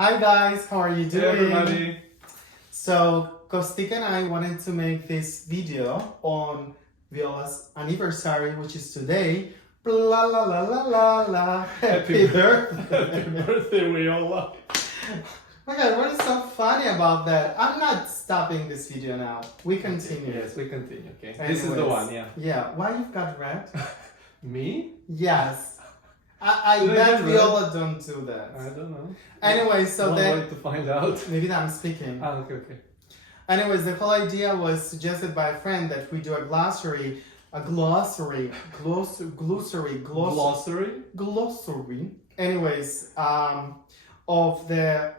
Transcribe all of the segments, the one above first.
Hi guys, how are you doing? Hey everybody! So Kostika and I wanted to make this video on Weola's anniversary, which is today. La la la la la la. Happy birthday! Happy birthday, Weola! My God, what is so funny about that? I'm not stopping this video now. We continue. Yes, we continue, okay? Anyways, this is the one, yeah. Yeah, why you've got red? Me? Yes. I Did I bet get red? Weola don't do that. I don't know. Anyway, so One then way to find out. maybe that I'm speaking. Okay. Anyways, the whole idea was suggested by a friend that we do a glossary. Anyways, of the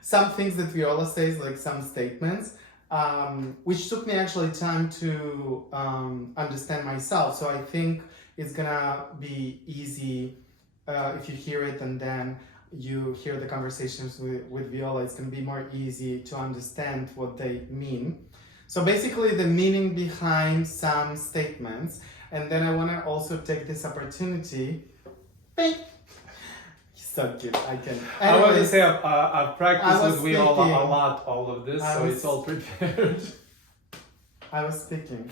some things that Weola says, like some statements, which took me actually time to understand myself. So I think it's gonna be easy if you hear it and then you hear the conversations with Weola. It's gonna be more easy to understand what they mean. So basically the meaning behind some statements, and then I wanna also take this opportunity. He's so cute, I can. I want to Anyways, say I've practiced with Weola thinking- a lot, all of this, so it's all prepared. I was speaking.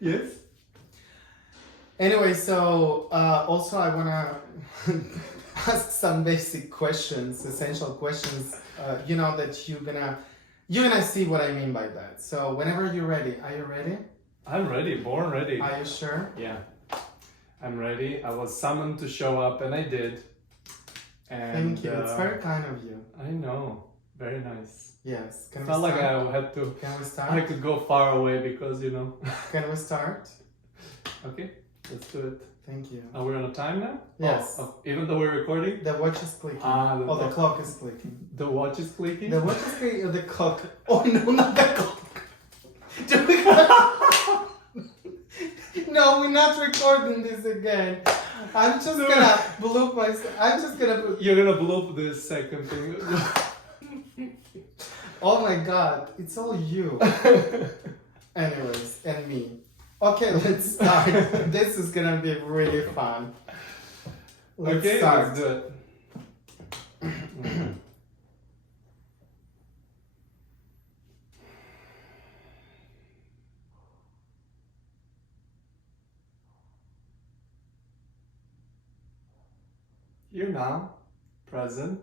Yes? Anyway, so also I wanna ask some basic questions, essential questions. You know that you're gonna see what I mean by that. So whenever you're ready, are you ready? I'm ready, born ready. Are you sure? Yeah, I'm ready. I was summoned to show up and I did. And, Thank you. It's very kind of you. I know, very nice. Yes. Can It's we not like start? I had to. Can we I start? could go far away because Can we start? Okay, let's do it. Thank you. Are we on a time now? Yes. Oh, even though we're recording? The watch is clicking. The The clock is clicking. The watch is clicking? The watch is clicking. The clock. Oh no, not the clock. Do we? No, we're not recording this again. I'm just gonna bloop myself. I'm just gonna. You're gonna bloop this second thing. Oh my God, it's all you. Anyways, and me. Okay, let's start. This is gonna be really fun. Let's start. Let's do it. You're now present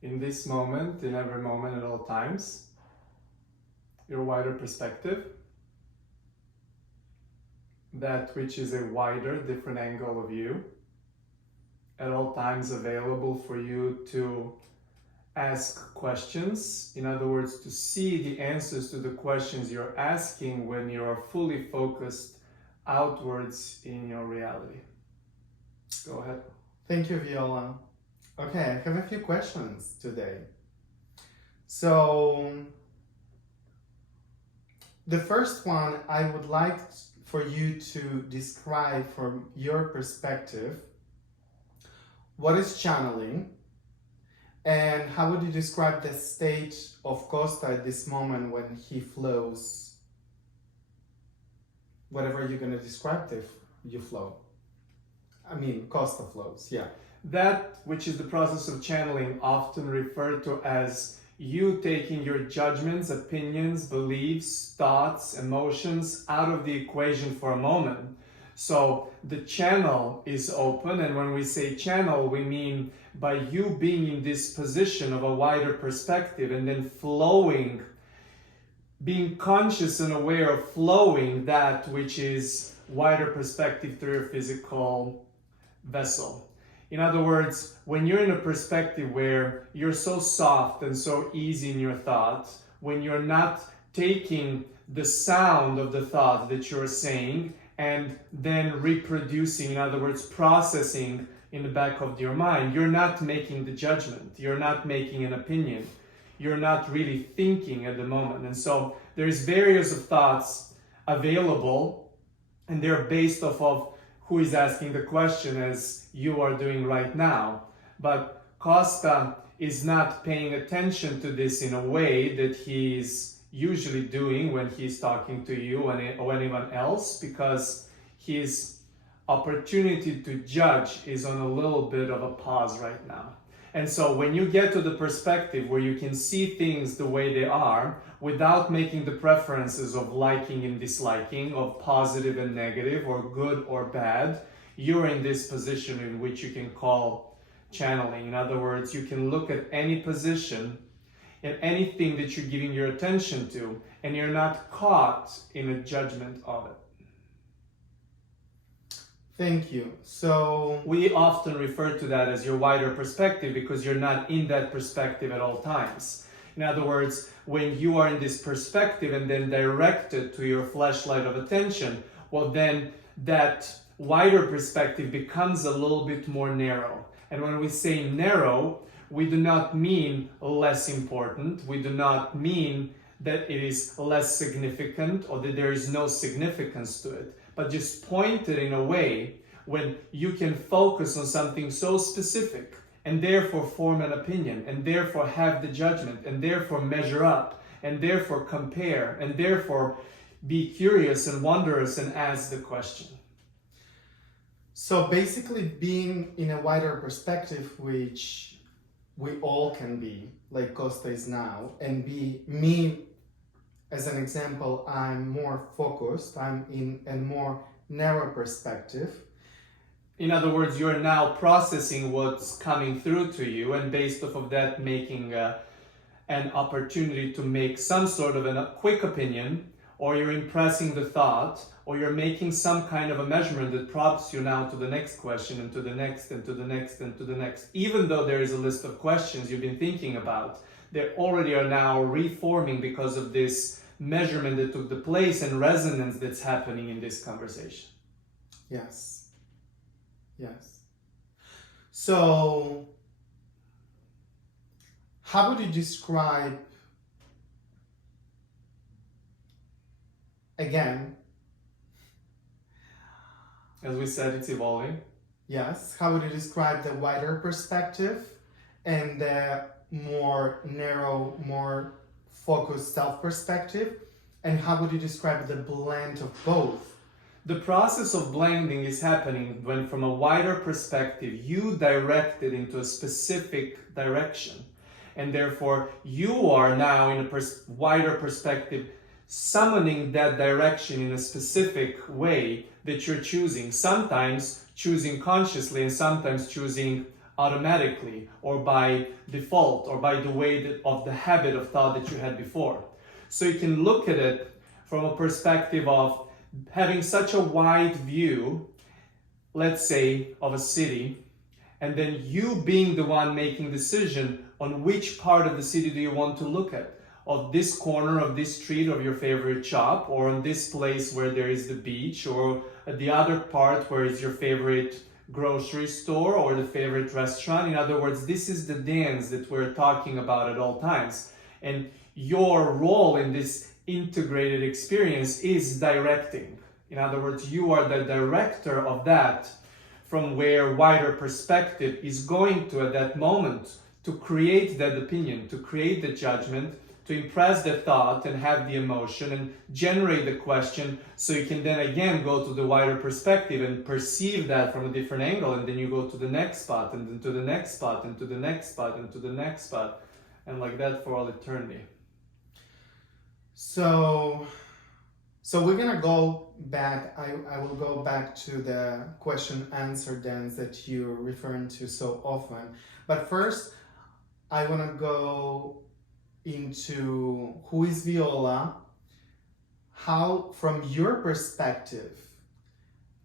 in this moment, in every moment at all times. Your wider perspective, that which is a wider, different angle of you, at all times available for you to ask questions. In other words, to see the answers to the questions you're asking when you're fully focused outwards in your reality. Go ahead. Thank you, Weola. Okay, I have a few questions today. So, the first one, I would like for you to describe from your perspective, what is channeling, and how would you describe the state of Kosta at this moment when he flows? Whatever you're going to describe, you flow. I mean, Kosta flows, yeah. That which is the process of channeling, often referred to as you taking your judgments, opinions, beliefs, thoughts, emotions out of the equation for a moment. So the channel is open, and when we say channel, we mean by you being in this position of a wider perspective and then flowing, being conscious and aware of flowing that which is wider perspective through your physical vessel. In other words, when you're in a perspective where you're so soft and so easy in your thoughts, when you're not taking the sound of the thought that you're saying and then reproducing, in other words, processing in the back of your mind, you're not making the judgment, you're not making an opinion, you're not really thinking at the moment. And so there's various of thoughts available, and they're based off of who is asking the question, as you are doing right now. But Kosta is not paying attention to this in a way that he's usually doing when he's talking to you or anyone else, because his opportunity to judge is on a little bit of a pause right now. And so when you get to the perspective where you can see things the way they are without making the preferences of liking and disliking, of positive and negative, or good or bad, you're in this position in which you can call channeling. In other words, you can look at any position and anything that you're giving your attention to, and you're not caught in a judgment of it. Thank you. So we often refer to that as your wider perspective because you're not in that perspective at all times. In other words, when you are in this perspective and then directed to your flashlight of attention, well, then that wider perspective becomes a little bit more narrow. And when we say narrow, we do not mean less important. We do not mean that it is less significant or that there is no significance to it, but just pointed in a way when you can focus on something so specific and therefore form an opinion and therefore have the judgment and therefore measure up and therefore compare and therefore be curious and wondrous and ask the question. So basically being in a wider perspective, which we all can be, like Kosta is now, and be me, as an example, I'm more focused, I'm in a more narrow perspective. In other words, you're now processing what's coming through to you and based off of that making an opportunity to make some sort of a quick opinion, or you're impressing the thought, or you're making some kind of a measurement that prompts you now to the next question and to the next and to the next and to the next. Even though there is a list of questions you've been thinking about, they already are now reforming because of this measurement that took the place and resonance that's happening in this conversation. Yes. Yes. So, how would you describe, again, as we said, it's evolving. Yes. How would you describe the wider perspective and the more narrow, more focused self-perspective? And how would you describe the blend of both? The process of blending is happening when, from a wider perspective, you direct it into a specific direction. And therefore, you are now in a wider perspective summoning that direction in a specific way that you're choosing. Sometimes choosing consciously and sometimes choosing automatically or by default or by the way of the habit of thought that you had before. So you can look at it from a perspective of having such a wide view, let's say, of a city, and then you being the one making decision on which part of the city do you want to look at. Of this corner of this street of your favorite shop, or on this place where there is the beach, or at the other part where is your favorite grocery store or the favorite restaurant. In other words, this is the dance that we're talking about at all times. And your role in this integrated experience is directing. In other words, you are the director of that, from where wider perspective is going to at that moment to create that opinion, to create the judgment, to impress the thought and have the emotion and generate the question, so you can then again go to the wider perspective and perceive that from a different angle, and then you go to the next spot and then to the next spot and to the next spot and to the next spot, and like that for all eternity. So we're gonna go back, I will go back to the question answer dance that you're referring to so often. But first, I wanna go into who is Weola, how, from your perspective,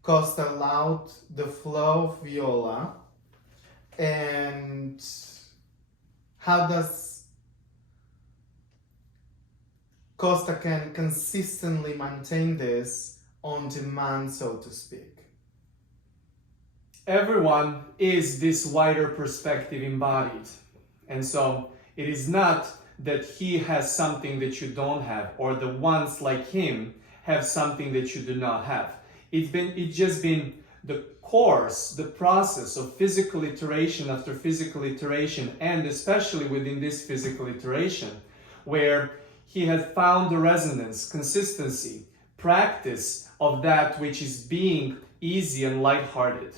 Kosta allowed the flow of Weola, and how does Kosta can consistently maintain this on demand, so to speak. Everyone is this wider perspective embodied. And so it is not that he has something that you don't have, or the ones like him have something that you do not have. It's just been the course, the process of physical iteration after physical iteration, and especially within this physical iteration, where he has found the resonance, consistency, practice of that which is being easy and lighthearted.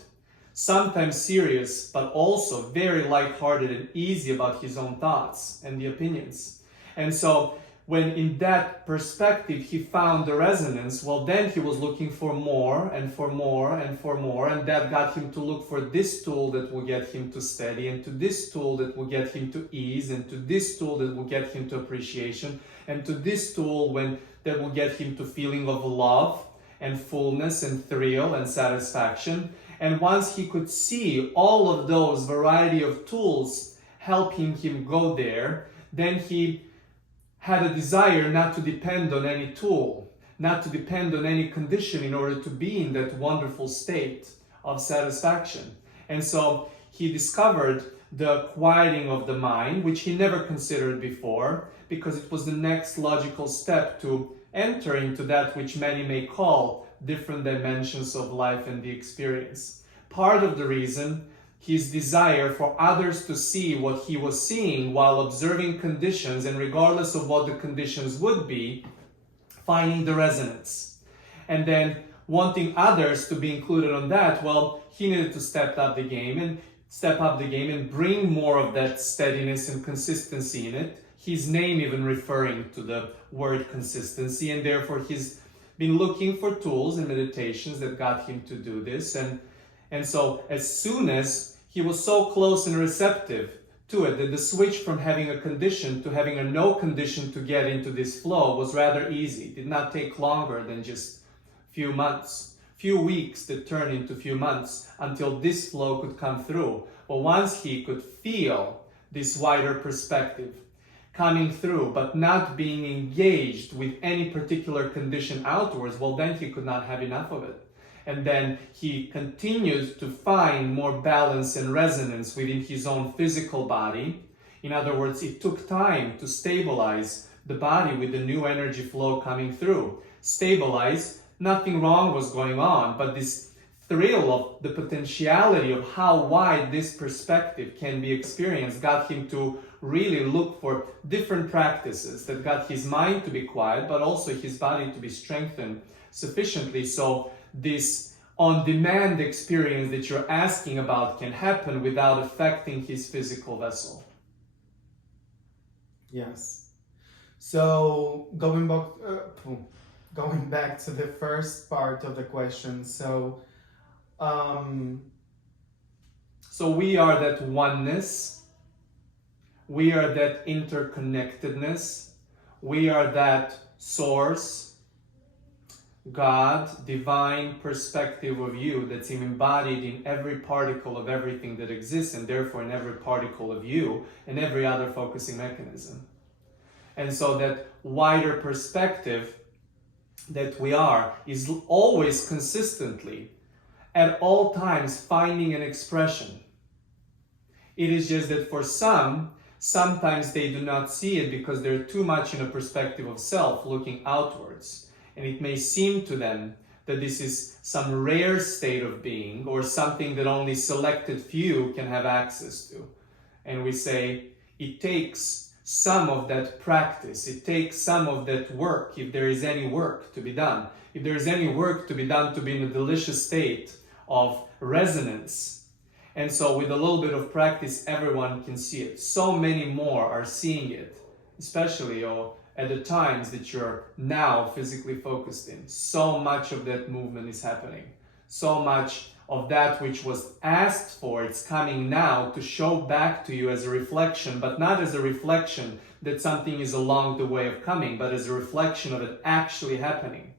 sometimes serious, but also very lighthearted and easy about his own thoughts and the opinions. And so when in that perspective he found the resonance, well, then he was looking for more and for more and for more, and that got him to look for this tool that will get him to steady, and to this tool that will get him to ease, and to this tool that will get him to appreciation, and to this tool that will get him to feeling of love and fullness and thrill and satisfaction. And once he could see all of those variety of tools helping him go there, then he had a desire not to depend on any tool, not to depend on any condition in order to be in that wonderful state of satisfaction. And so he discovered the quieting of the mind, which he never considered before, because it was the next logical step to enter into that which many may call different dimensions of life and the experience. Part of the reason, his desire for others to see what he was seeing while observing conditions, and regardless of what the conditions would be, finding the resonance. And then wanting others to be included on that, well, he needed to step up the game and bring more of that steadiness and consistency in it. His name even referring to the word consistency, and therefore he's been looking for tools and meditations that got him to do this. And so as soon as he was so close and receptive to it, that the switch from having a condition to having a no condition to get into this flow was rather easy. It did not take longer than just few months, few weeks that turned into few months until this flow could come through. But once he could feel this wider perspective coming through, but not being engaged with any particular condition outwards, well, then he could not have enough of it. And then he continues to find more balance and resonance within his own physical body. In other words, it took time to stabilize the body with the new energy flow coming through. Stabilize, nothing wrong was going on, but this thrill of the potentiality of how wide this perspective can be experienced got him to really look for different practices that got his mind to be quiet, but also his body to be strengthened sufficiently so this on-demand experience that you're asking about can happen without affecting his physical vessel. Yes. So going back to the first part of the question. So we are that oneness. We are that interconnectedness. We are that source, God, divine perspective of you that's embodied in every particle of everything that exists, and therefore in every particle of you and every other focusing mechanism. And so that wider perspective that we are is always consistently, at all times, finding an expression. It is just that for sometimes they do not see it because they're too much in a perspective of self, looking outwards. And it may seem to them that this is some rare state of being or something that only selected few can have access to. And we say, it takes some of that practice, it takes some of that work, if there is any work to be done. If there is any work to be done to be in a delicious state of resonance. And so with a little bit of practice, everyone can see it. So many more are seeing it, especially at the times that you're now physically focused in. So much of that movement is happening. So much of that which was asked for, it's coming now to show back to you as a reflection, but not as a reflection that something is along the way of coming, but as a reflection of it actually happening.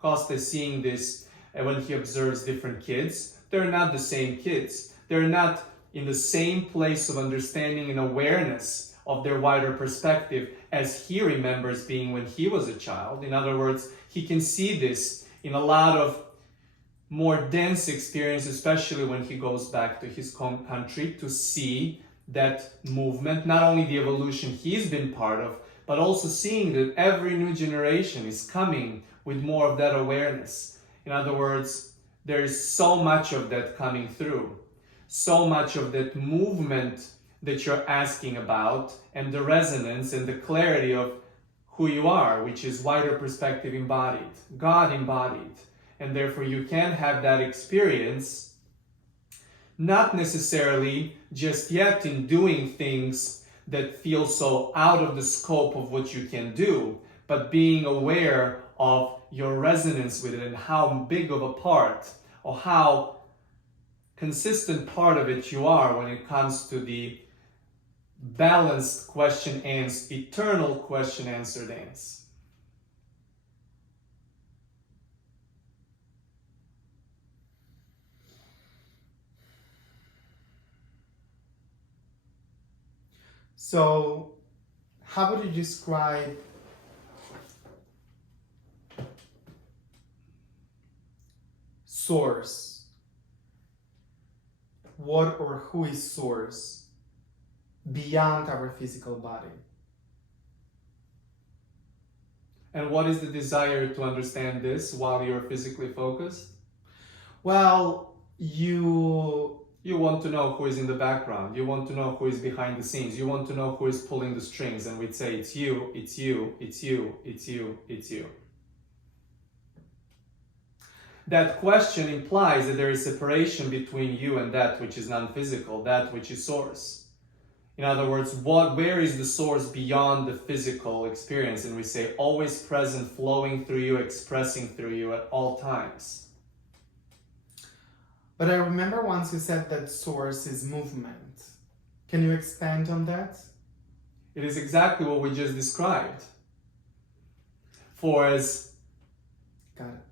Kosta is seeing this when he observes different kids. They're not the same kids. They're not in the same place of understanding and awareness of their wider perspective as he remembers being when he was a child. In other words, he can see this in a lot of more dense experience, especially when he goes back to his home country to see that movement, not only the evolution he's been part of, but also seeing that every new generation is coming with more of that awareness. In other words, there is so much of that coming through, so much of that movement that you're asking about, and the resonance and the clarity of who you are, which is wider perspective embodied, God embodied. And therefore you can have that experience not necessarily just yet in doing things that feel so out of the scope of what you can do, but being aware of your resonance with it and how big of a part or how consistent part of it you are when it comes to the balanced question answer, eternal question answer dance. So, how would you describe source? What or who is source beyond our physical body? And what is the desire to understand this while you're physically focused? Well, You want to know who is in the background. You want to know who is behind the scenes. You want to know who is pulling the strings. And we'd say, it's you, it's you, it's you, it's you, it's you. That question implies that there is separation between you and that which is non-physical, that which is source. In other words, where is the source beyond the physical experience? And we say, always present, flowing through you, expressing through you at all times. But I remember once you said that source is movement. Can you expand on that? It is exactly what we just described. For as Got it.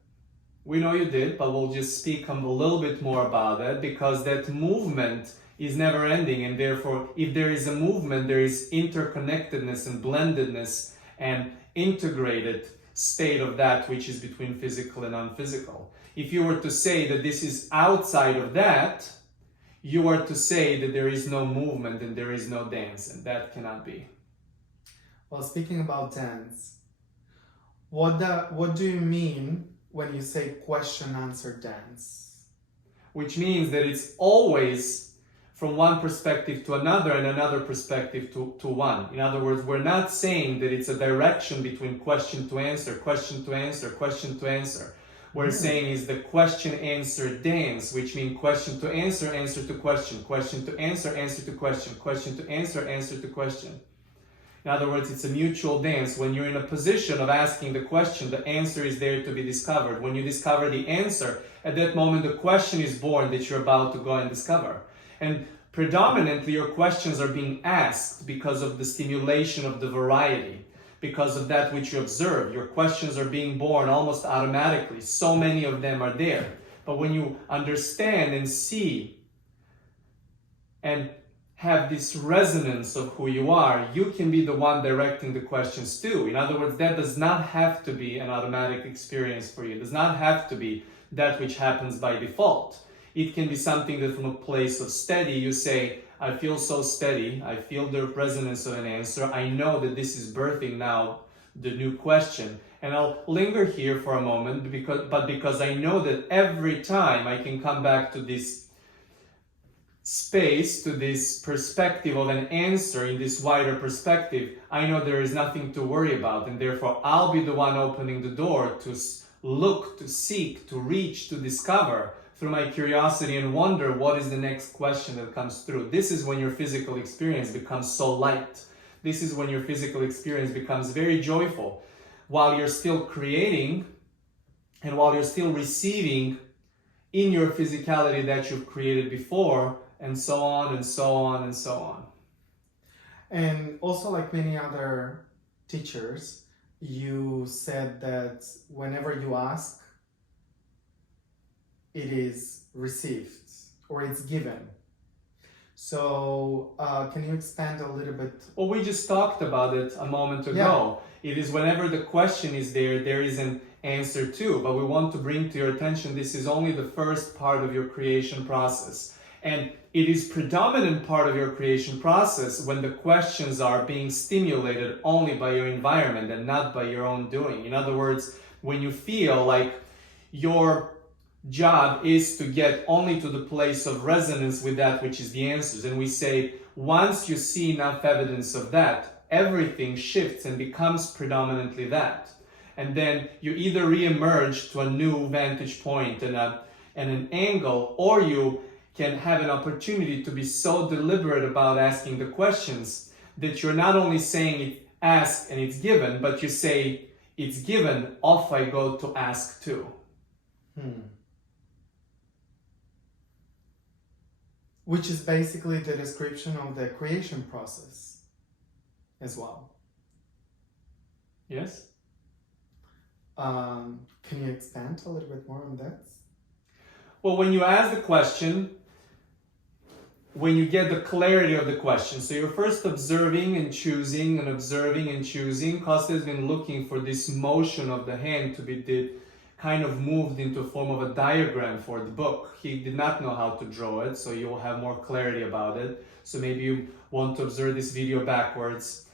we know you did, but we'll just speak a little bit more about that, because that movement is never ending, and therefore if there is a movement, there is interconnectedness and blendedness and integrated state of that which is between physical and non-physical. If you were to say that this is outside of that, you are to say that there is no movement and there is no dance, and that cannot be. Well, speaking about dance, what do you mean when you say question-answer dance? Which means that it's always from one perspective to another and another perspective to one. In other words, we're not saying that it's a direction between question to answer, question to answer, question to answer. We're saying is the question-answer dance, which means question to answer, answer to question to answer, answer to question to answer, answer to question. In other words, it's a mutual dance. When you're in a position of asking the question, the answer is there to be discovered. When you discover the answer, at that moment the question is born that you're about to go and discover. And predominantly your questions are being asked because of the stimulation of the variety. Because of that which you observe, your questions are being born almost automatically. So many of them are there. But when you understand and see and have this resonance of who you are, you can be the one directing the questions too. In other words, that does not have to be an automatic experience for you. It does not have to be that which happens by default. It can be something that from a place of steady, you say, I feel so steady, I feel the resonance of an answer, I know that this is birthing now the new question. And I'll linger here for a moment, because I know that every time I can come back to this space, to this perspective of an answer in this wider perspective, I know there is nothing to worry about, and therefore I'll be the one opening the door to look, to seek, to reach, to discover through my curiosity and wonder what is the next question that comes through. This is when your physical experience becomes so light. This is when your physical experience becomes very joyful, while you're still creating and while you're still receiving in your physicality that you've created before, and so on and so on and so on. And also, like many other teachers, you said that whenever you ask, it is received or it's given. So can you expand a little bit? Well, we just talked about it a moment ago. Yeah. It is whenever the question is there, there is an answer too. But we want to bring to your attention, this is only the first part of your creation process. And it is predominant part of your creation process when the questions are being stimulated only by your environment and not by your own doing. In other words, when you feel like your job is to get only to the place of resonance with that which is the answers. And we say, once you see enough evidence of that, everything shifts and becomes predominantly that. And then you either re-emerge to a new vantage point and an angle, or you can have an opportunity to be so deliberate about asking the questions that you're not only saying it asked and it's given, but you say it's given, off I go to ask too. Which is basically the description of the creation process as well. Yes? Can you expand a little bit more on that? Well, when you ask the question, when you get the clarity of the question, so you're first observing and choosing and observing and choosing. Kosta has been looking for this motion of the hand to be kind of moved into a form of a diagram for the book. He did not know how to draw it, so you'll have more clarity about it. So maybe you want to observe this video backwards,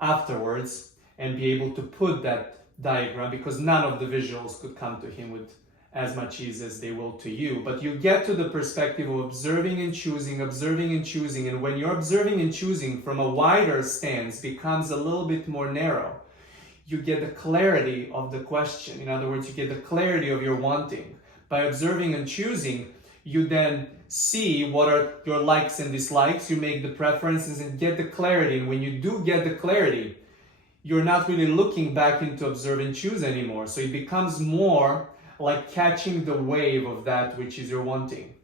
afterwards, and be able to put that diagram, because none of the visuals could come to him with as much ease as they will to you. But you get to the perspective of observing and choosing, and when you're observing and choosing from a wider stance becomes a little bit more narrow. You get the clarity of the question. In other words, you get the clarity of your wanting. By observing and choosing, you then see what are your likes and dislikes, you make the preferences and get the clarity. And when you do get the clarity, you're not really looking back into observe and choose anymore. So it becomes more like catching the wave of that which is your wanting.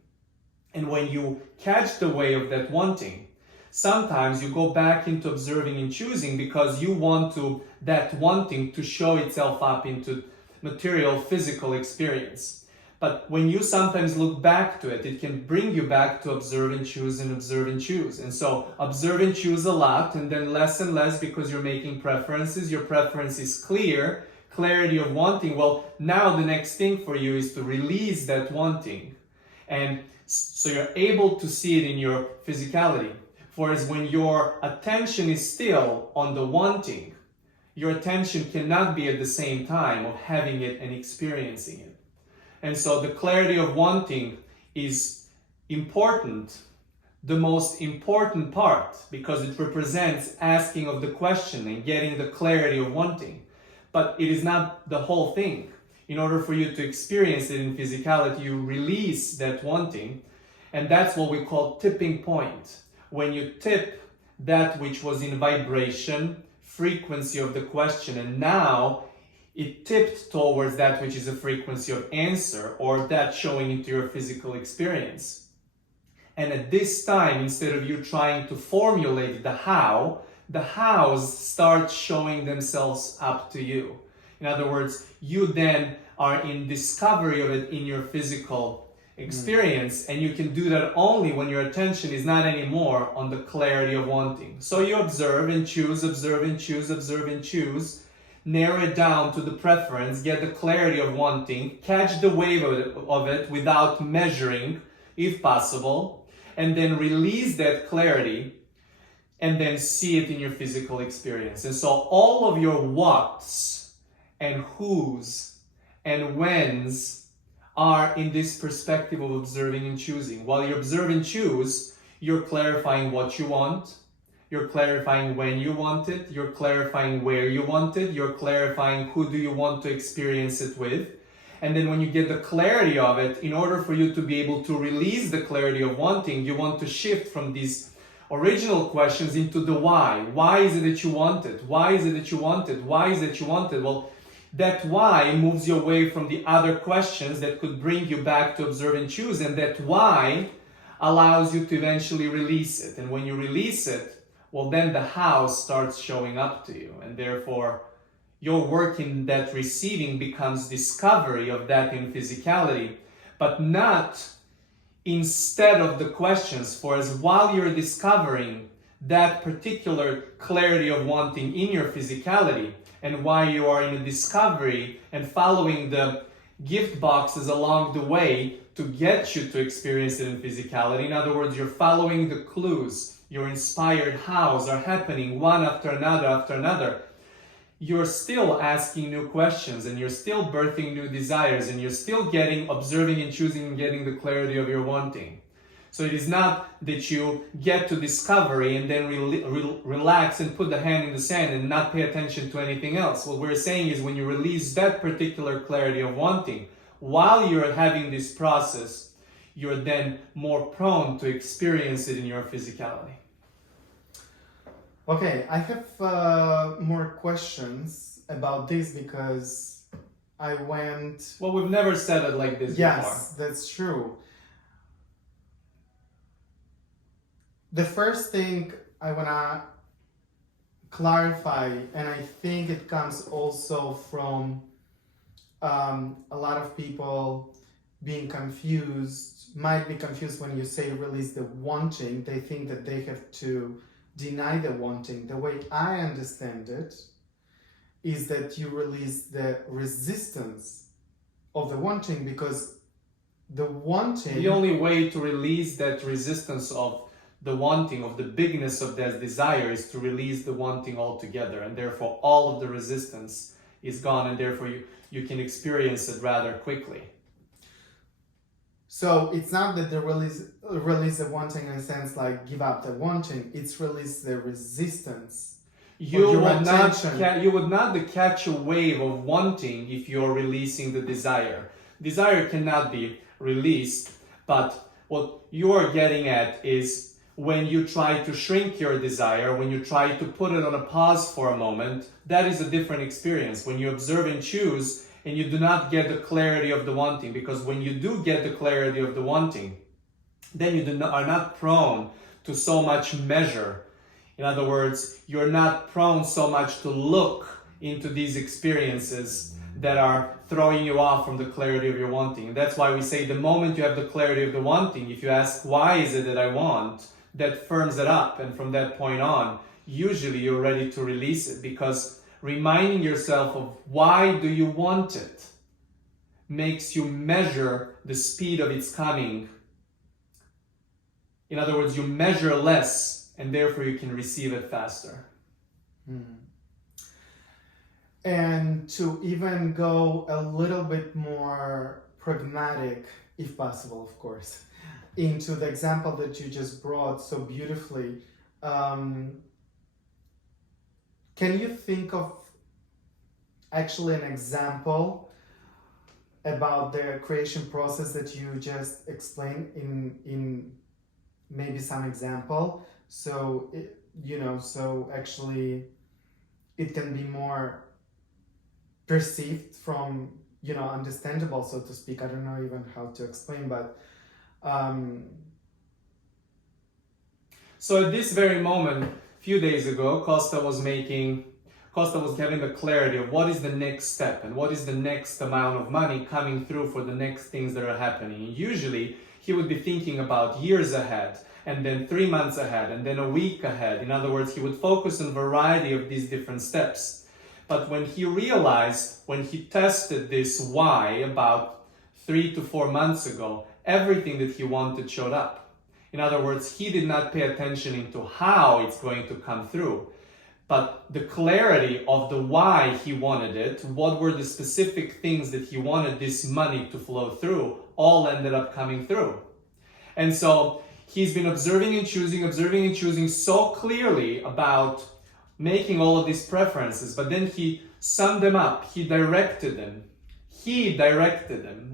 And when you catch the wave of that wanting, sometimes you go back into observing and choosing because you want that wanting to show itself up into material, physical experience. But when you sometimes look back to it, it can bring you back to observe and choose and observe and choose. And so observe and choose a lot, and then less and less because you're making preferences. Your preference is clear, clarity of wanting. Well, now the next thing for you is to release that wanting. And so you're able to see it in your physicality. Whereas when your attention is still on the wanting, your attention cannot be at the same time of having it and experiencing it. And so the clarity of wanting is important, the most important part, because it represents asking of the question and getting the clarity of wanting. But it is not the whole thing. In order for you to experience it in physicality, you release that wanting, and that's what we call tipping point. When you tip that which was in vibration, frequency of the question, and now it tipped towards that which is a frequency of answer, or that showing into your physical experience. And at this time, instead of you trying to formulate the hows start showing themselves up to you. In other words, you then are in discovery of it in your physical experience, and you can do that only when your attention is not anymore on the clarity of wanting. So you observe and choose, observe and choose, observe and choose, narrow it down to the preference, get the clarity of wanting, catch the wave of it without measuring, if possible, and then release that clarity, and then see it in your physical experience. And so all of your whats and whos and whens are in this perspective of observing and choosing. While you observe and choose, you're clarifying what you want, you're clarifying when you want it, you're clarifying where you want it, you're clarifying who do you want to experience it with. And then when you get the clarity of it, in order for you to be able to release the clarity of wanting, you want to shift from these original questions into the why. Why is it that you want it? Why is it that you want it? Why is it that you want it? Well, that why moves you away from the other questions that could bring you back to observe and choose. And that why allows you to eventually release it. And when you release it, well, then the how starts showing up to you. And therefore, your work in that receiving becomes discovery of that in physicality, but not instead of the questions. For as while you're discovering that particular clarity of wanting in your physicality, and while you are in a discovery and following the gift boxes along the way to get you to experience it in physicality, in other words, you're following the clues, your inspired hows are happening one after another, you're still asking new questions, and you're still birthing new desires, and you're still observing and choosing and getting the clarity of your wanting. So it is not that you get to discovery and then relax and put the hand in the sand and not pay attention to anything else. What we're saying is when you release that particular clarity of wanting, while you're having this process, you're then more prone to experience it in your physicality. Okay, I have more questions about this because I went... Well, we've never said it like this before. Yes, that's true. The first thing I want to clarify, and I think it comes also from a lot of people being confused, might be confused when you say release the wanting. They think that they have to deny the wanting. The way I understand it is that you release the resistance of the wanting, because the wanting... The only way to release that resistance of the wanting, of the bigness of that desire, is to release the wanting altogether, and therefore all of the resistance is gone, and therefore you can experience it rather quickly. So it's not that the release the wanting in a sense like give up the wanting, it's release the resistance. You would not catch a wave of wanting if you're releasing the desire. Desire cannot be released, but what you are getting at is when you try to shrink your desire, when you try to put it on a pause for a moment, that is a different experience. When you observe and choose, and you do not get the clarity of the wanting, because when you do get the clarity of the wanting, then you are not prone to so much measure. In other words, you're not prone so much to look into these experiences that are throwing you off from the clarity of your wanting. And that's why we say the moment you have the clarity of the wanting, if you ask, why is it that I want, that firms it up. And from that point on, usually you're ready to release it, because reminding yourself of why do you want it makes you measure the speed of its coming. In other words, you measure less, and therefore you can receive it faster. And to even go a little bit more pragmatic, if possible, of course, into the example that you just brought so beautifully, can you think of actually an example about the creation process that you just explained in maybe some example? So, so actually it can be more perceived from, understandable, so to speak. I don't know even how to explain, but So at this very moment, a few days ago, Kosta was having the clarity of what is the next step and what is the next amount of money coming through for the next things that are happening. And usually he would be thinking about years ahead, and then 3 months ahead, and then a week ahead. In other words, he would focus on a variety of these different steps. But when he tested this why about 3 to 4 months ago, everything that he wanted showed up. In other words, he did not pay attention into how it's going to come through. But the clarity of the why he wanted it, what were the specific things that he wanted this money to flow through, all ended up coming through. And so he's been observing and choosing so clearly about making all of these preferences, but then he summed them up, he directed them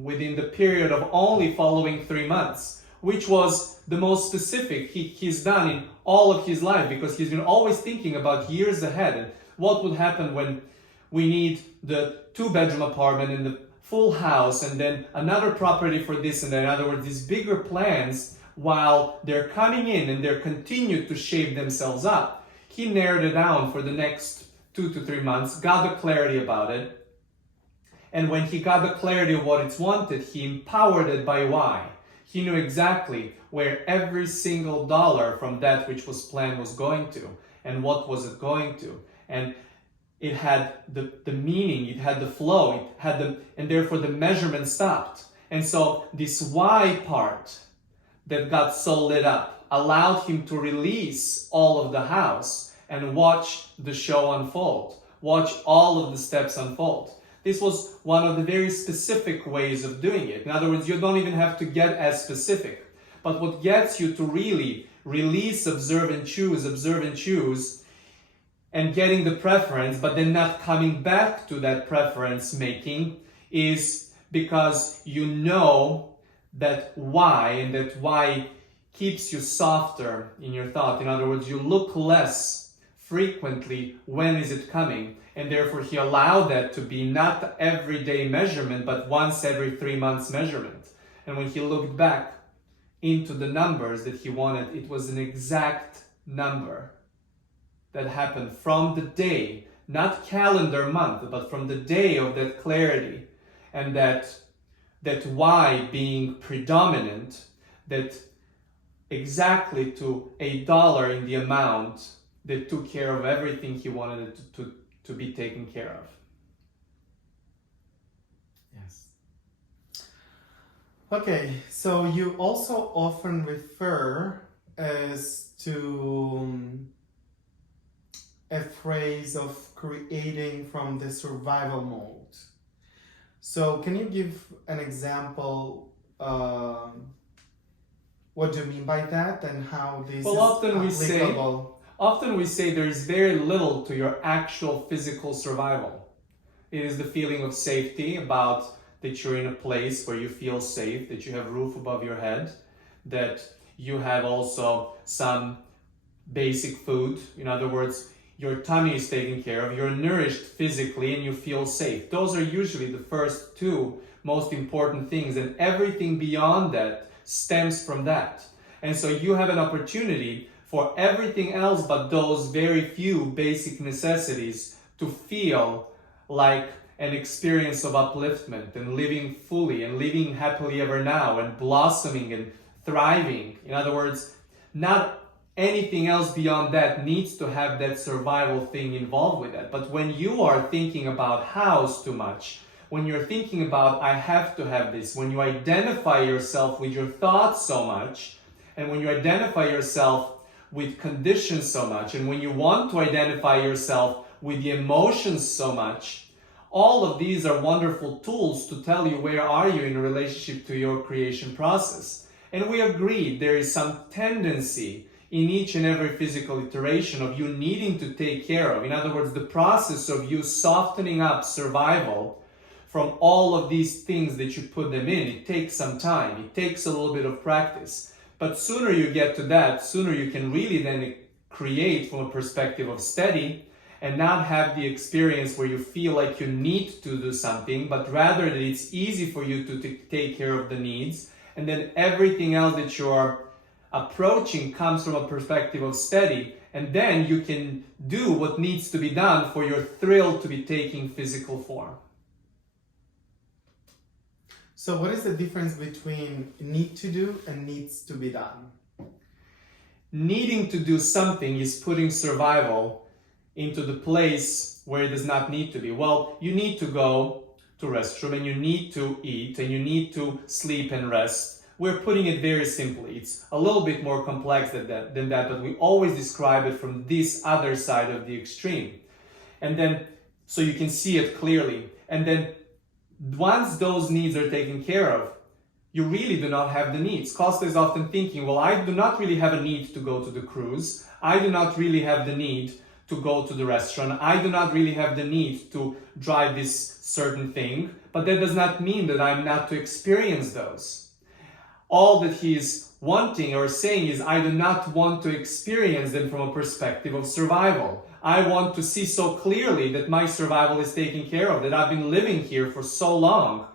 within the period of only following 3 months, which was the most specific he's done in all of his life, because he's been always thinking about years ahead and what would happen when we need the 2-bedroom apartment and the full house and then another property for this and that. In other words, these bigger plans, while they're coming in and they're continued to shape themselves up, he narrowed it down for the next 2 to 3 months, got the clarity about it. And when he got the clarity of what it's wanted, he empowered it by why. He knew exactly where every single dollar from that which was planned was going to, and what was it going to. And it had the meaning, it had the flow, and therefore the measurement stopped. And so this why part that got so lit up allowed him to release all of the house and watch the show unfold, watch all of the steps unfold. This was one of the very specific ways of doing it. In other words, you don't even have to get as specific. But what gets you to really release, observe and choose, and getting the preference, but then not coming back to that preference making, is because you know that why, and that why keeps you softer in your thought. In other words, you look less frequently when is it coming, and therefore he allowed that to be not everyday measurement, but once every 3 months measurement. And when he looked back into the numbers that he wanted, it was an exact number that happened from the day, not calendar month, but from the day of that clarity, and that why being predominant, that exactly to $1 in the amount that took care of everything he wanted it to be taken care of. Yes. Okay, so you also often refer as to a phrase of creating from the survival mode. So can you give an example? What do you mean by that, and how this Well, is applicable? Often we say there's very little to your actual physical survival. It is the feeling of safety, about that you're in a place where you feel safe, that you have roof above your head, that you have also some basic food. In other words, your tummy is taken care of, you're nourished physically, and you feel safe. Those are usually the first two most important things, and everything beyond that stems from that. And so you have an opportunity for everything else but those very few basic necessities to feel like an experience of upliftment and living fully and living happily ever now and blossoming and thriving. In other words, not anything else beyond that needs to have that survival thing involved with that. But when you are thinking about house too much, when you're thinking about I have to have this, when you identify yourself with your thoughts so much, and when you identify yourself with conditions so much, and when you want to identify yourself with the emotions so much, all of these are wonderful tools to tell you where are you in relationship to your creation process. And we agreed there is some tendency in each and every physical iteration of you needing to take care of. In other words, the process of you softening up survival from all of these things that you put them in, it takes some time. It takes a little bit of practice. But sooner you get to that, sooner you can really then create from a perspective of steady and not have the experience where you feel like you need to do something, but rather that it's easy for you to take care of the needs. And then everything else that you are approaching comes from a perspective of steady. And then you can do what needs to be done for your thrill to be taking physical form. So what is the difference between need to do and needs to be done? Needing to do something is putting survival into the place where it does not need to be. Well, you need to go to restroom, and you need to eat, and you need to sleep and rest. We're putting it very simply. It's a little bit more complex than that, but we always describe it from this other side of the extreme. And then, so you can see it clearly. And then once those needs are taken care of, you really do not have the needs. Kosta is often thinking, well, I do not really have a need to go to the cruise. I do not really have the need to go to the restaurant. I do not really have the need to drive this certain thing. But that does not mean that I'm not to experience those. All that he is wanting or saying is, I do not want to experience them from a perspective of survival. I want to see so clearly that my survival is taken care of, that I've been living here for so long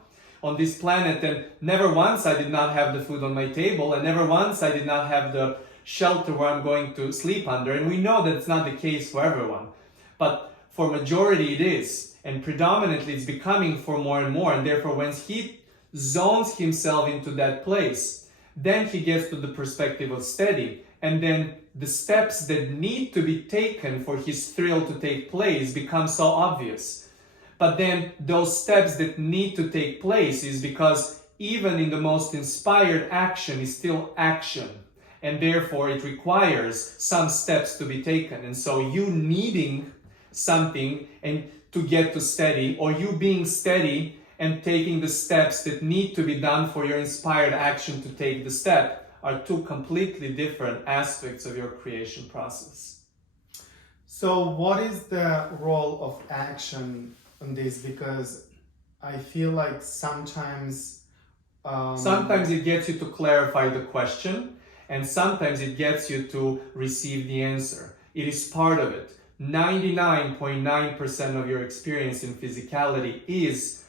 on this planet, and never once I did not have the food on my table, and never once I did not have the shelter where I'm going to sleep under. And we know that it's not the case for everyone, but for majority it is, and predominantly it's becoming for more and more. And therefore, once he zones himself into that place, then he gets to the perspective of steady, and then the steps that need to be taken for his thrill to take place become so obvious. But then those steps that need to take place is because even in the most inspired action is still action. And therefore it requires some steps to be taken. And so you needing something and to get to steady, or you being steady and taking the steps that need to be done for your inspired action to take the step, are two completely different aspects of your creation process. So what is the role of action in this? Because I feel like sometimes Sometimes it gets you to clarify the question, and sometimes it gets you to receive the answer. It is part of it. 99.9% of your experience in physicality is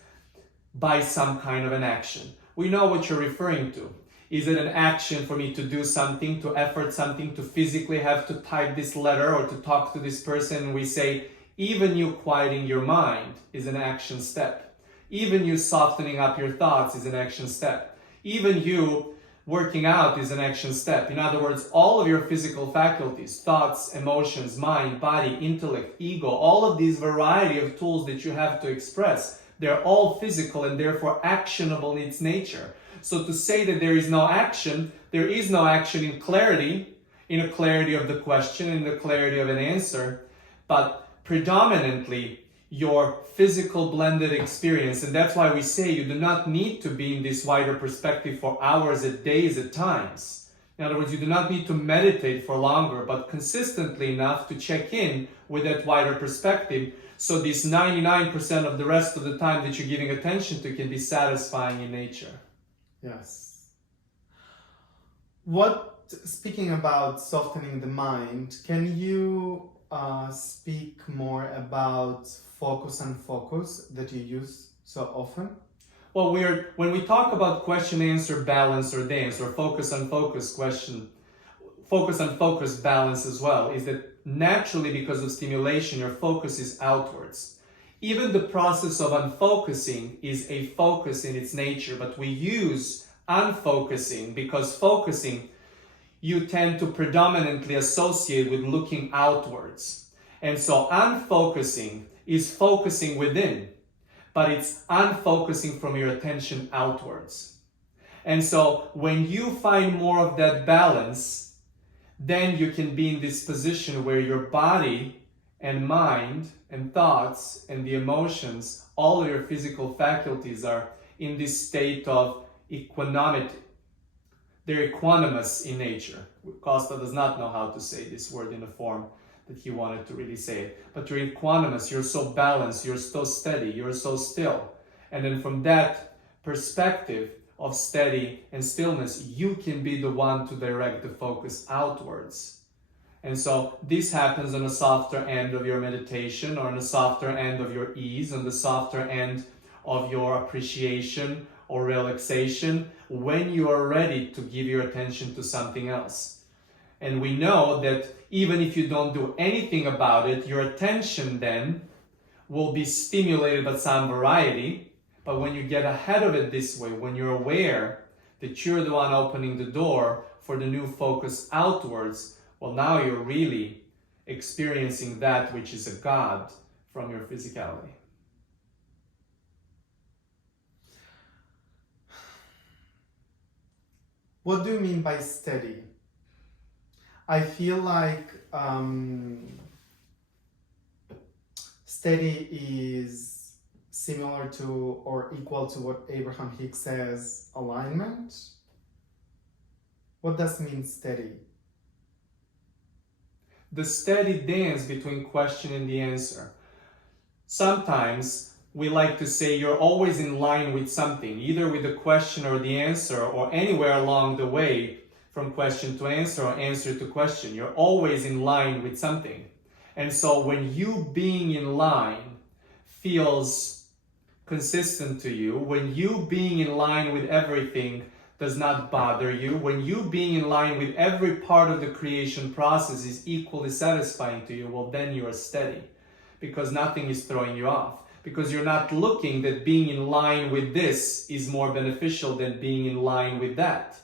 by some kind of an action. We know what you're referring to. Is it an action for me to do something, to effort something, to physically have to type this letter or to talk to this person? And we say, even you quieting your mind is an action step. Even you softening up your thoughts is an action step. Even you working out is an action step. In other words, all of your physical faculties, thoughts, emotions, mind, body, intellect, ego, all of these variety of tools that you have to express, they're all physical and therefore actionable in its nature. So to say that there is no action in clarity, in a clarity of the question, in the clarity of an answer, but predominantly your physical blended experience. And that's why we say you do not need to be in this wider perspective for hours and days at times. In other words, you do not need to meditate for longer, but consistently enough to check in with that wider perspective. So this 99% of the rest of the time that you're giving attention to can be satisfying in nature. Yes. Speaking about softening the mind, can you speak more about focus and focus that you use so often? Well, when we talk about question, answer, balance, or dance, or focus and focus balance as well, is that naturally because of stimulation, your focus is outwards. Even the process of unfocusing is a focus in its nature, but we use unfocusing because focusing you tend to predominantly associate with looking outwards. And so unfocusing is focusing within, but it's unfocusing from your attention outwards. And so when you find more of that balance, then you can be in this position where your body and mind and thoughts and the emotions, all of your physical faculties are in this state of equanimity. They're equanimous in nature. Kosta does not know how to say this word in the form that he wanted to really say it. But you're equanimous, you're so balanced, you're so steady, you're so still. And then from that perspective of steady and stillness, you can be the one to direct the focus outwards. And so this happens on the softer end of your meditation, or on the softer end of your ease, on the softer end of your appreciation or relaxation, when you are ready to give your attention to something else. And we know that even if you don't do anything about it, your attention then will be stimulated by some variety. But when you get ahead of it this way, when you're aware that you're the one opening the door for the new focus outwards, well, now you're really experiencing that which is a God from your physicality. What do you mean by steady? I feel like steady is similar to or equal to what Abraham Hicks says, alignment. What does mean steady? The steady dance between question and the answer. Sometimes we like to say you're always in line with something, either with the question or the answer, or anywhere along the way from question to answer or answer to question. You're always in line with something. And so when you being in line feels consistent to you, when you being in line with everything does not bother you, when you being in line with every part of the creation process is equally satisfying to you, well, then you are steady, because nothing is throwing you off. Because you're not looking that being in line with this is more beneficial than being in line with that.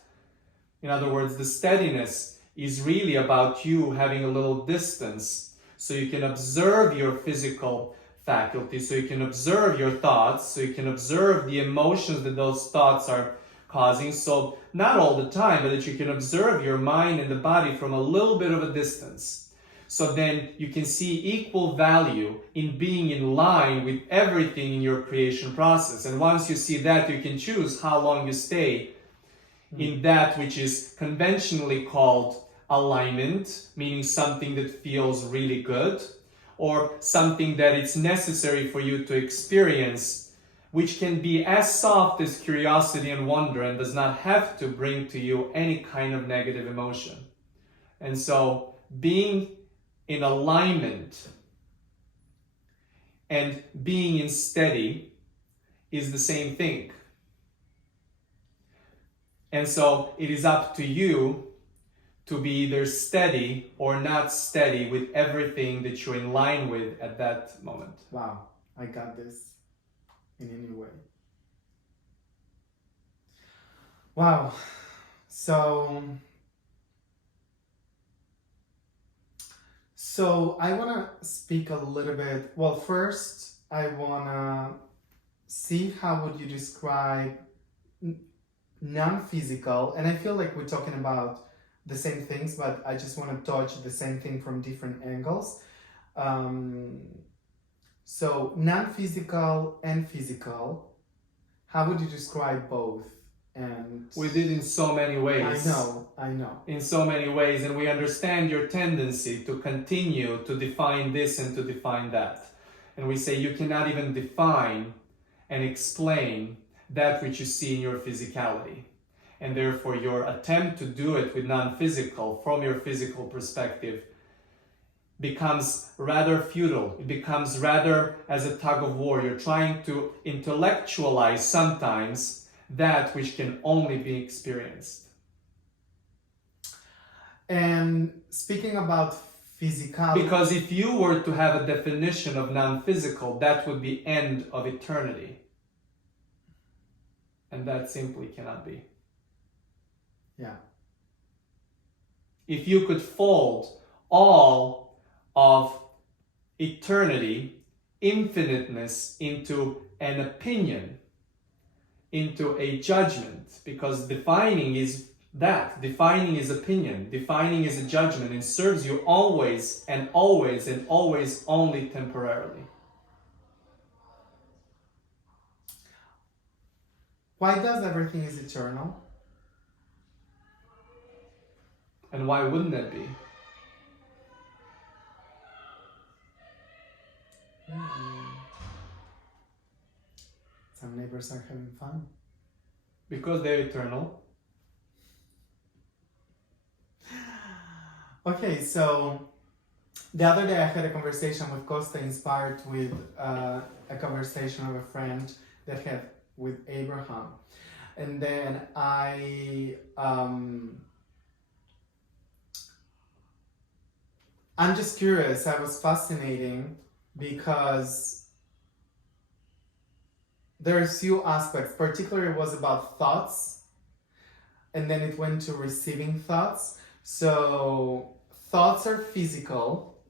In other words, the steadiness is really about you having a little distance so you can observe your physical faculties, so you can observe your thoughts, so you can observe the emotions that those thoughts are causing. So not all the time, but that you can observe your mind and the body from a little bit of a distance. So then you can see equal value in being in line with everything in your creation process. And once you see that, you can choose how long you stay in that which is conventionally called alignment, meaning something that feels really good, or something that it's necessary for you to experience which can be as soft as curiosity and wonder and does not have to bring to you any kind of negative emotion. And so being in alignment and being in steady is the same thing. And so it is up to you to be either steady or not steady with everything that you're in line with at that moment. Wow, I got this in any way. Wow, so I want to speak a little bit. Well, first, I want to see how would you describe non-physical, and I feel like we're talking about the same things, but I just want to touch the same thing from different angles. So non-physical and physical, how would you describe both? And we did in so many ways. I know. In so many ways, and we understand your tendency to continue to define this and to define that. And we say you cannot even define and explain that which you see in your physicality. And therefore your attempt to do it with non-physical from your physical perspective becomes rather futile. It becomes rather as a tug of war. You're trying to intellectualize sometimes that which can only be experienced. And speaking about physicality... Because if you were to have a definition of non-physical, that would be end of eternity. And that simply cannot be. Yeah. If you could fold all of eternity, infiniteness, into an opinion, into a judgment, because defining is that. Defining is opinion. Defining is a judgment. It serves you always and always and always only temporarily. Why does everything is eternal? And why wouldn't that be? Some neighbors are having fun. Because they're eternal. Okay, so the other day I had a conversation with Kosta inspired with a conversation of a friend that had with Abraham. And then I'm just curious, I was fascinating because there's few aspects, particularly it was about thoughts, and then it went to receiving thoughts. So thoughts are physical,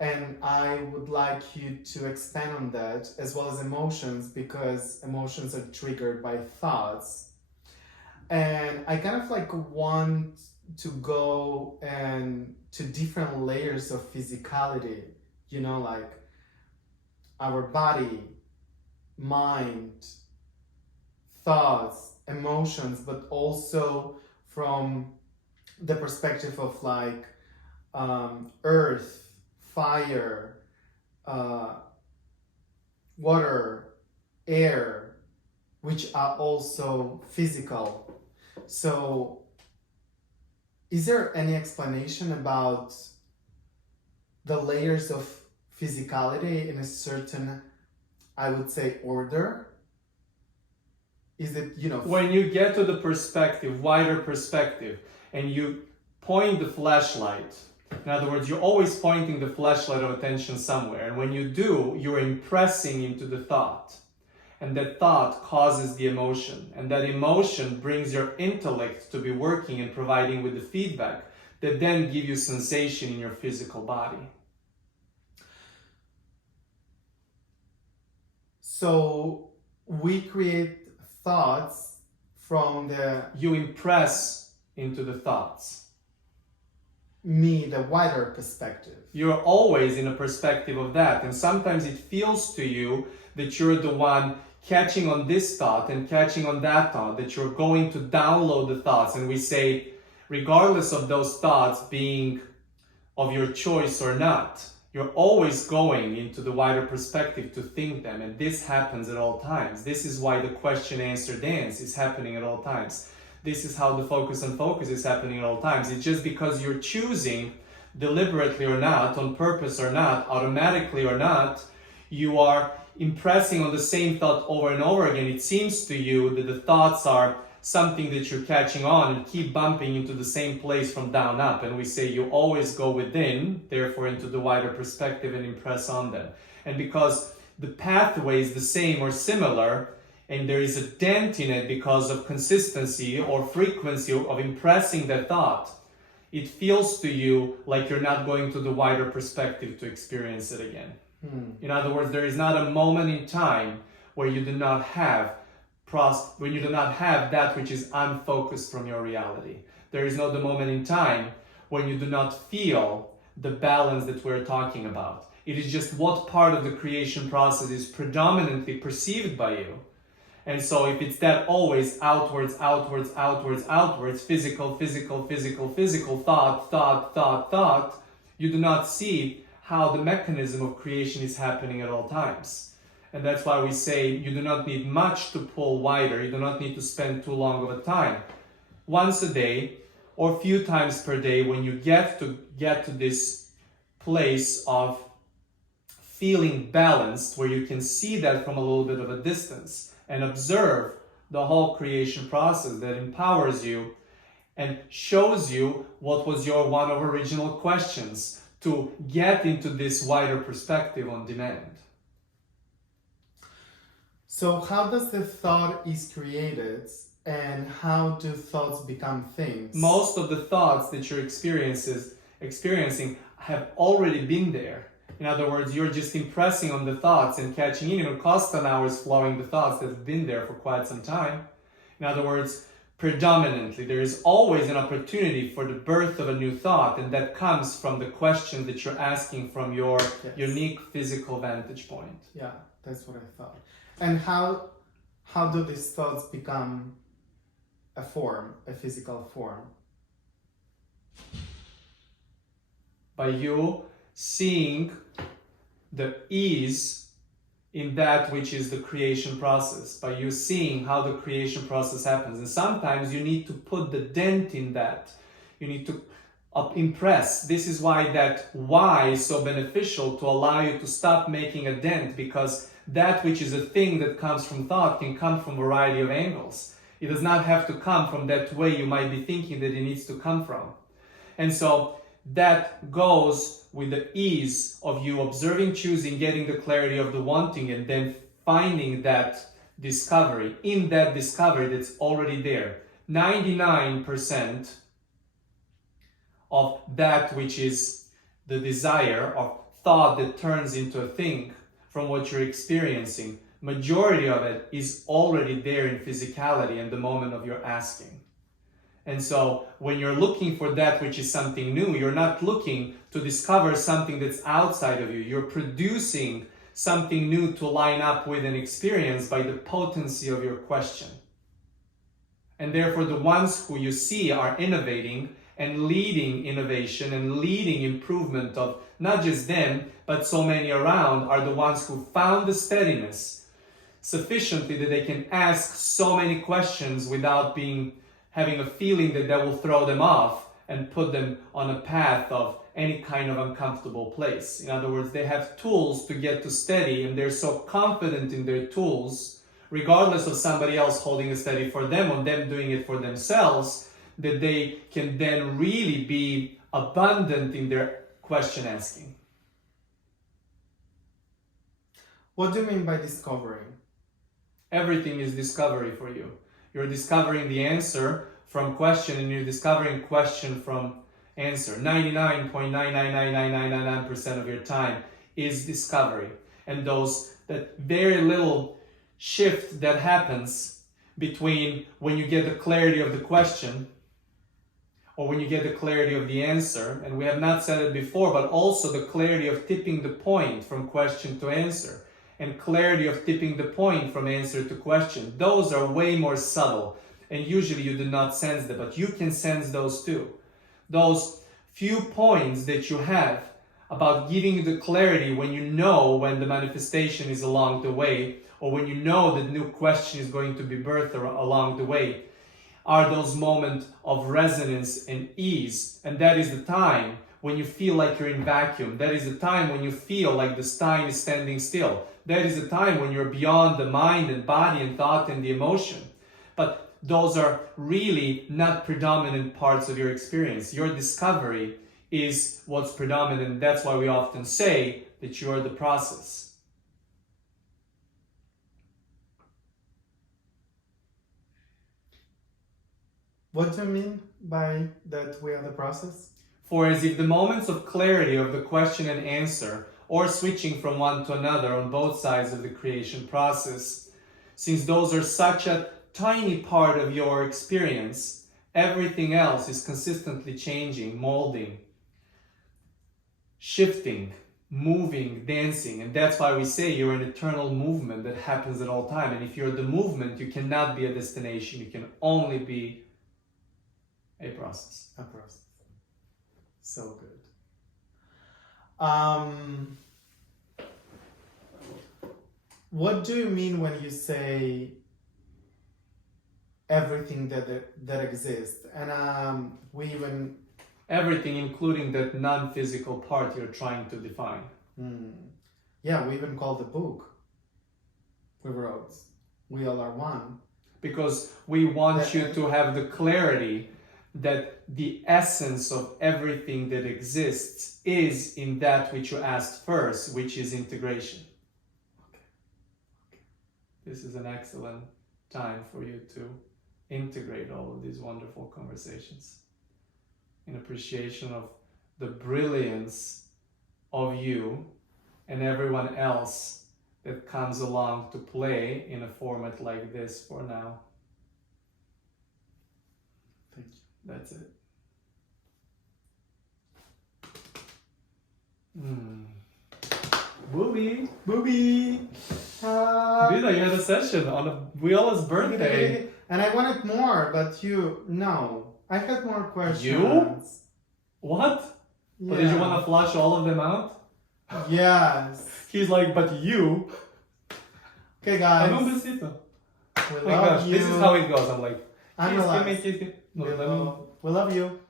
and I would like you to expand on that, as well as emotions, because emotions are triggered by thoughts. And I kind of like want to go and to different layers of physicality, you know, like our body, mind, thoughts, emotions, but also from the perspective of like earth, fire, water, air, which are also physical. So is there any explanation about the layers of physicality in a certain, I would say, order? Is it, you know... When you get to the perspective, wider perspective, and you point the flashlight, in other words, you're always pointing the flashlight of attention somewhere, and when you do, you're impressing into the thought. And that thought causes the emotion, and that emotion brings your intellect to be working and providing with the feedback that then give you sensation in your physical body. So we create thoughts from the... You impress into the thoughts. Me, the wider perspective. You're always in a perspective of that, and sometimes it feels to you that you're the one catching on this thought and catching on that thought, that you're going to download the thoughts. And we say, regardless of those thoughts being of your choice or not, You're always going into the wider perspective to think them, and this happens at all times. This is why the question-answer dance is happening at all times. This is how the focus on focus is happening at all times. It's just because you're choosing, deliberately or not, on purpose or not, automatically or not, you are impressing on the same thought over and over again. It seems to you that the thoughts are something that you're catching on and keep bumping into the same place from down up. And we say you always go within, therefore into the wider perspective, and impress on them. And because the pathway is the same or similar, and there is a dent in it because of consistency or frequency of impressing that thought, it feels to you like you're not going to the wider perspective to experience it again. In other words, there is not a moment in time where you do not have that which is unfocused from your reality. There is not the moment in time when you do not feel the balance that we're talking about. It is just what part of the creation process is predominantly perceived by you. And so if it's that always outwards, outwards, outwards, outwards, physical, physical, physical, physical, thought, you do not see how the mechanism of creation is happening at all times. And that's why we say you do not need much to pull wider. You do not need to spend too long of a time. Once a day or a few times per day, when you get to this place of feeling balanced, where you can see that from a little bit of a distance and observe the whole creation process that empowers you and shows you what was your one of original questions, to get into this wider perspective on demand. So how does the thought is created, and how do thoughts become things? Most of the thoughts that you're experiencing have already been there. In other words, you're just impressing on the thoughts and catching in. Kosta now is flowing the thoughts that have been there for quite some time. In other words, predominantly, there is always an opportunity for the birth of a new thought, and that comes from the question that you're asking from your unique physical vantage point. Yeah, that's what I thought. And how do these thoughts become a form, a physical form? By you seeing the ease in that which is the creation process, by you seeing how the creation process happens. And sometimes you need to put the dent in that. You need to impress. This is why that why is so beneficial, to allow you to stop making a dent, because that which is a thing that comes from thought can come from a variety of angles. It does not have to come from that way you might be thinking that it needs to come from. And so that goes with the ease of you observing, choosing, getting the clarity of the wanting, and then finding that discovery. In that discovery that's already there, 99% of that which is the desire of thought that turns into a thing from what you're experiencing, majority of it is already there in physicality in the moment of your asking. And so when you're looking for that which is something new, you're not looking to discover something that's outside of you. You're producing something new to line up with an experience by the potency of your question. And therefore the ones who you see are innovating and leading innovation and leading improvement of not just them, but so many around, are the ones who found the steadiness sufficiently that they can ask so many questions without having a feeling that will throw them off and put them on a path of any kind of uncomfortable place. In other words, they have tools to get to steady, and they're so confident in their tools, regardless of somebody else holding a steady for them or them doing it for themselves, that they can then really be abundant in their question asking. What do you mean by discovering? Everything is discovery for you. You're discovering the answer from question, and you're discovering question from answer. 99.9999999% of your time is discovery. And that very little shift that happens between when you get the clarity of the question or when you get the clarity of the answer, and we have not said it before, but also the clarity of tipping the point from question to answer, and clarity of tipping the point from answer to question. Those are way more subtle, and usually you do not sense them, but you can sense those too. Those few points that you have about giving you the clarity when you know when the manifestation is along the way, or when you know that new question is going to be birthed along the way, are those moments of resonance and ease. And that is the time when you feel like you're in vacuum. That is the time when you feel like the time is standing still. That is the time when you're beyond the mind and body and thought and the emotion. But those are really not predominant parts of your experience. Your discovery is what's predominant. That's why we often say that you are the process. What do you mean by that we are the process? For as if the moments of clarity of the question and answer, or switching from one to another on both sides of the creation process, since those are such a tiny part of your experience, everything else is consistently changing, molding, shifting, moving, dancing. And that's why we say you're an eternal movement that happens at all time. And if you're the movement, you cannot be a destination. You can only be a process. A process. So good. What do you mean when you say everything that exists? And we even... Everything, including that non-physical part you're trying to define. Yeah, we even call the book we wrote, We All Are One. Because we want you to have the clarity that the essence of everything that exists is in that which you asked first, which is integration. This is an excellent time for you to integrate all of these wonderful conversations in appreciation of the brilliance of you and everyone else that comes along to play in a format like this for now. Thank you. That's it. Booby! Booby! Vida, you had a session on Weola's birthday. And I wanted more, but no. I had more questions. You? What? Yeah. But did you want to flush all of them out? Yes. He's like, but you? Okay, guys. Dame un besito. We Oh my love gosh, you. this is how it goes. I'm like, I'm kiss relaxed. me. No, We love you.